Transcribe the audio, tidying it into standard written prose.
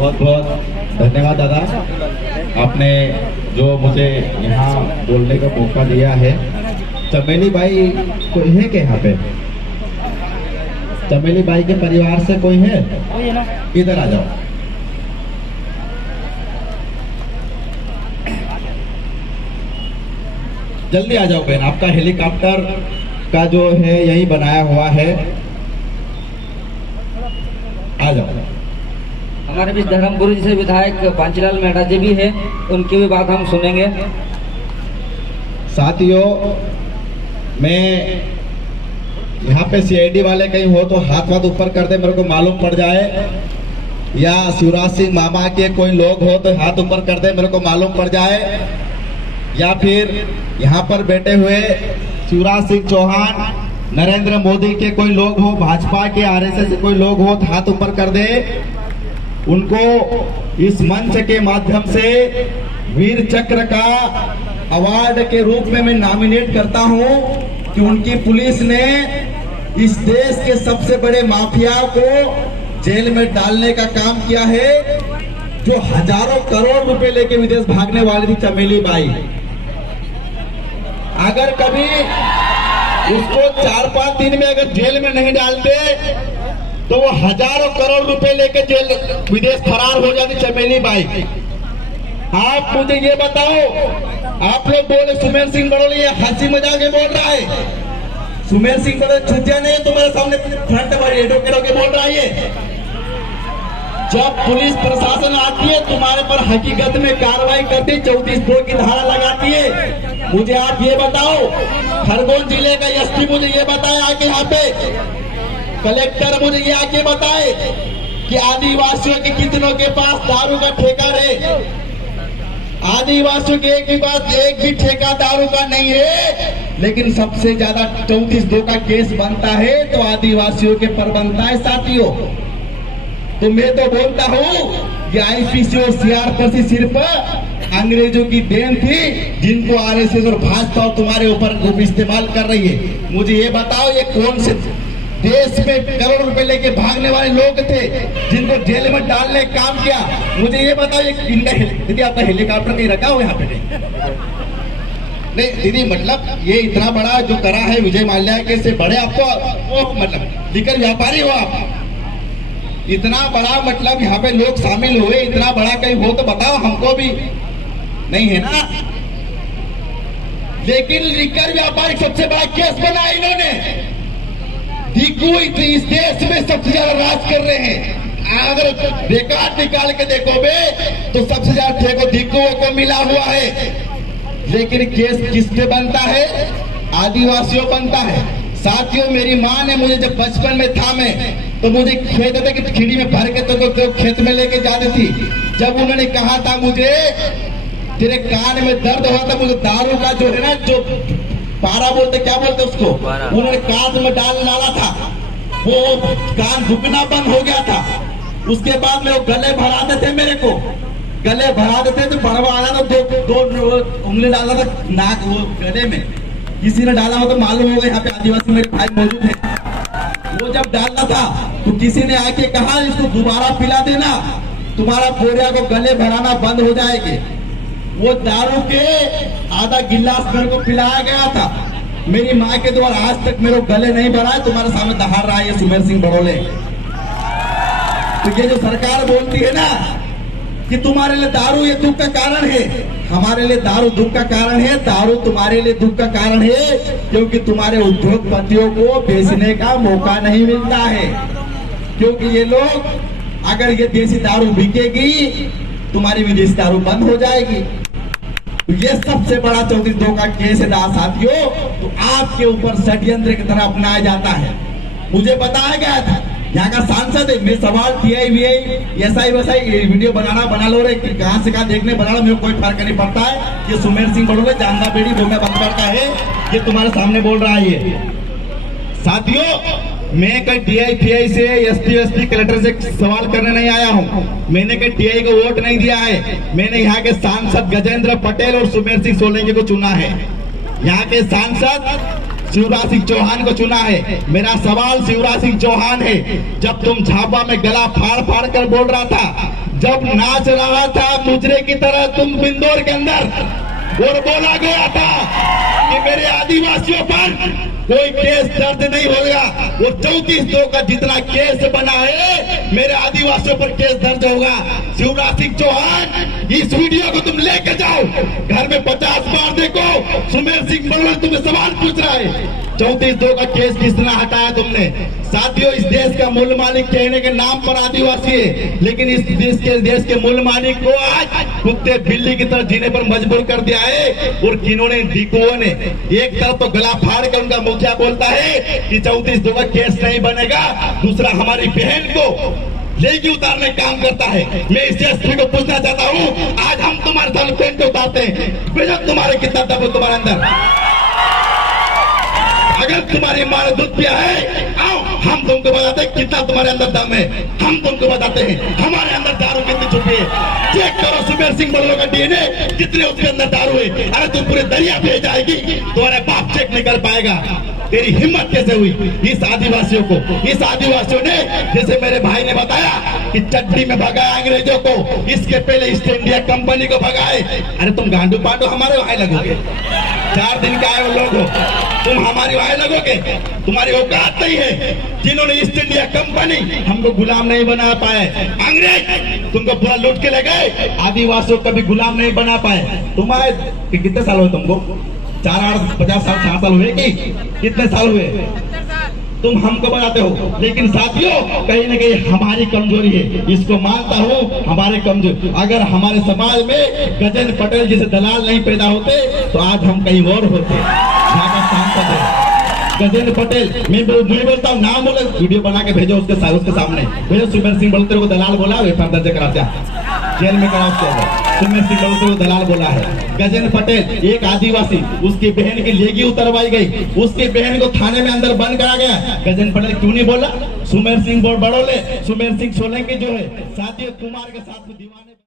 बहुत बहुत धन्यवाद दादा, आपने जो मुझे यहाँ बोलने का मौका दिया है। चमेली भाई कोई है क्या यहाँ पे? चमेली भाई के परिवार से कोई है? इधर आ जाओ। जल्दी आ जाओ बहन, आपका हेलीकॉप्टर का जो है यही बनाया हुआ है, आ जाओ। हमारे बीच धर्मपुर जी से विधायक पांचीलाल मेहता जी भी है, उनकी भी बात हम सुनेंगे। साथियों, मैं यहाँ पे सीआईडी वाले कहीं हो तो हाथ ऊपर कर दे, मेरे को मालूम पड़ जाए, या शिवराज सिंह मामा के कोई लोग हो तो हाथ ऊपर कर दे, मेरे को मालूम पड़ जाए, या फिर यहाँ पर बैठे हुए शिवराज सिंह चौहान, नरेंद्र मोदी के कोई लोग हो, भाजपा के आरएसएस के कोई लोग हो तो हाथ ऊपर कर दे। उनको इस मंच के माध्यम से वीर चक्र का अवार्ड के रूप में मैं नॉमिनेट करता हूं कि उनकी पुलिस ने इस देश के सबसे बड़े माफिया को जेल में डालने का काम किया है, जो हजारों करोड़ रुपए लेके विदेश भागने वाली थी चमेली बाई। अगर कभी उसको 4-5 दिन में अगर जेल में नहीं डालते तो वो हजारों करोड़ रुपए लेके जेल विदेश फरार हो जाती चमेली बाई। आप मुझे ये बताओ, आप लोग बोले सुमेर सिंह बड़ोले ये हंसी मजाक में बोल रहा है। सुमेर सिंह बड़ोले छुट्टिया नहीं है तुम्हारे सामने फ्रंट पर एडवोकेट के बोल रहा है। जब पुलिस प्रशासन आती है तुम्हारे पर हकीकत में कार्रवाई करती, 34(2) की धारा लगाती है। मुझे आप ये बताओ, खरगोन जिले का एसपी मुझे ये बताए आके यहाँ पे, कलेक्टर मुझे ये आके बताए कि आदिवासियों के कितनों के पास दारू का ठेका है। आदिवासियों के एक भी ठेका दारू का नहीं है, लेकिन सबसे ज्यादा 34(2) का केस बनता है तो आदिवासियों के पर बनता है। साथियों, तो मैं तो बोलता हूँ ये आईपीसी और सीआरपीसी सिर्फ अंग्रेजों की देन थी, जिनको आरएसएस और भाजपा तुम्हारे ऊपर इस्तेमाल कर रही है। मुझे ये बताओ, ये कौन से देश में करोड़ रुपए लेके भागने वाले लोग थे जिनको जेल में डालने का काम किया? मुझे ये बताओ, ये इनका दीदी आपका हेलीकॉप्टर कहीं रखा हो यहाँ पे? नहीं दीदी, मतलब ये इतना बड़ा जो करा है विजय माल्या के से बड़े आपको वो मतलब लिकर व्यापारी हो आप, इतना बड़ा मतलब यहाँ पे लोग शामिल हुए, इतना बड़ा कहीं हो तो बताओ हमको भी, नहीं है ना? लेकिन लिकर व्यापारी सबसे बड़ा केस बना इन्होंने। दिग्गू इस देश में सबसे ज्यादा राज कर रहे हैं। अगर रिकॉर्ड निकाल के देखोगे तो सबसे ज्यादा ठेको दिग्गुओं को मिला हुआ है। लेकिन केस किस पे बनता है? आदिवासियों बनता है। साथियों, मेरी माँ ने मुझे जब बचपन में था मैं तो मुझे कहते थे कि खिड़ी में भर के तो खेत में लेके जाती थी। जब उन्होंने कहा था मुझे तेरे कान में दर्द हुआ था, मुझे दारू का जो है ना, जो पारा बोलते, क्या बोलते उसको, उन्होंने कान में डाला था, वो कान दुखना बंद हो गया था। उसके बाद में वो गले भराते थे, मेरे को गले भरा देते थे, भरवा आना तो दो उंगली डाला था नाक वो गले में, किसी ने डाला हो तो मालूम होगा, यहाँ पे आदिवासी मेरे भाई मौजूद है। वो जब डालना था तो किसी ने आके कहा इसको दोबारा पिला देना, तुम्हारा पोरिया को गले भराना बंद हो जाएगी। वो दारू के आधा गिलास मेरे को पिलाया गया था। मेरी माँ के द्वारा आज तक मेरे गले नहीं भरा है, तुम्हारे सामने दहाड़ रहा है सुमेर सिंह बड़ोले। तो ये जो सरकार बोलती है ना कि तुम्हारे लिए दारू ये दुख का कारण है, हमारे लिए दारू दुख का कारण है। दारू तुम्हारे लिए दुख का कारण है क्योंकि तुम्हारे उद्योगपतियों को बेचने का मौका नहीं मिलता है। क्योंकि ये लोग, अगर ये देसी दारू बिकेगी तुम्हारी विदेशी दारू बंद हो जाएगी। तो ये सबसे बड़ा 34(2) का केस है साथियों। तो आपके ऊपर षड्यंत्र की तरह अपनाया जाता है। मुझे बताया गया था, यहाँ का सांसद है, मैं सवाल टीआई वीआई ऐसा ही वैसा ही वीडियो बना लो रे, कहाँ से कहाँ देखने बना लो, मेरे को कोई फर्क नहीं पड़ता है। ये सुमेर सिंह बड़ोले जानदा बेड़ी बोलना बंद करता है, ये तुम्हारे सामने बोल रहा है। साथियों, मैं कहीं टीआई पीआई से एसपी कलेक्टर से सवाल करने नहीं आया हूँ। मैंने कहीं टीआई को वोट नहीं दिया है। मैंने यहाँ के सांसद गजेंद्र पटेल और सुमेर सिंह सोलंकी को चुना है। यहाँ के सांसद शिवराज सिंह चौहान को चुना है। मेरा सवाल शिवराज सिंह चौहान है, जब तुम झाबा में गला फाड़ फाड़ कर बोल रहा था, जब नाच रहा था मुजरे की तरह तुम बिंदौर के अंदर और बोला गया था कि मेरे आदिवासियों पर कोई केस दर्ज नहीं होगा। वो 34-2 का जितना केस बना है मेरे आदिवासियों पर केस दर्ज होगा। शिवराज सिंह चौहान इस वीडियो को तुम लेकर जाओ, घर में 50 बार देखो। सुमेर सिंह बड़ोल तुम्हें सवाल पूछ रहा है 34-2 का केस किसने हटाया तुमने? साथियों, इस देश का मूल मालिक कहने के नाम पर आदिवासी है, लेकिन इस देश के मूल मालिक को आज कुत्ते बिल्ली की तरह जीने पर मजबूर कर दिया है। और किन्होंने डिकुओं ने एक तरफ तो गला फाड़ कर उनका मुखिया बोलता है कि 34-2 का केस नहीं बनेगा, दूसरा हमारी बहन को लेगी उतारने काम करता है। मैं इस एसपी को पूछना चाहता हूँ, आज हम तुम्हारे साथ पेंट उतारते हैं, बेशक तुम्हारे कितना दम है तुम्हारे अंदर। अगर तुम्हारी माँ ने दूध पिया है, आओ हम तुमको बताते हैं कितना तुम्हारे अंदर दम है। हम तुमको बताते हैं हमारे अंदर दारू कितनी छुपी है। चेक करो सुमेर सिंह बड़ोल का डीएनए, कितने उसके अंदर दारू है। अरे तुम पूरे दरिया भेज जाएगी, तुम्हारे बाप चेक नहीं कर पाएगा। तेरी हिम्मत कैसे हुई इस आदिवासियों ने, जैसे मेरे भाई ने बताया कि चड्डी में भगाया अंग्रेजों को, इसके पहले ईस्ट इंडिया कंपनी को भगाए। अरे तुम गांडू पांडू हमारे वहां लगोगे, 4 दिन का आए वो लोग हो, तुम हमारी वहां लगोगे? तुम्हारी औकात नहीं है। जिन्होंने ईस्ट इंडिया कंपनी हमको गुलाम नहीं बना पाए, अंग्रेज तुमको पूरा लूट के ले गए, आदिवासियों को कभी गुलाम नहीं बना पाए। तुम्हारे कितने साल हुए तुमको? 50 साल 60 साल हुए कि कितने साल हुए? तुम हमको बताते हो, लेकिन साथियों कहीं न कहीं हमारी कमजोरी है, इसको मानता हूँ, हमारे कमजोर। अगर हमारे समाज में गजेंद्र पटेल जैसे दलाल नहीं पैदा होते तो आज हम कहीं और होते। सांसद है गजेंद्र पटेल, मैं बोलता हूँ, नाम बोले वीडियो बना के भेजो उसके सामने भेजो। सुमेर सिंह बड़ोल को दलाल बोला, एफआईआर दर्ज कराते जेल में कराओ। सुमेर सिंह बड़ोल को दलाल बोला है। गजेंद्र पटेल एक आदिवासी, उसकी बहन की लेगी उतरवाई गई, उसकी बहन को थाने में अंदर बंद करा गया। गजेंद्र पटेल क्यों नहीं बोला? सुमेर सिंह बड़ोल, सुमेर सिंह सोलंकी जो है साथी कुमार के साथ में दीवाने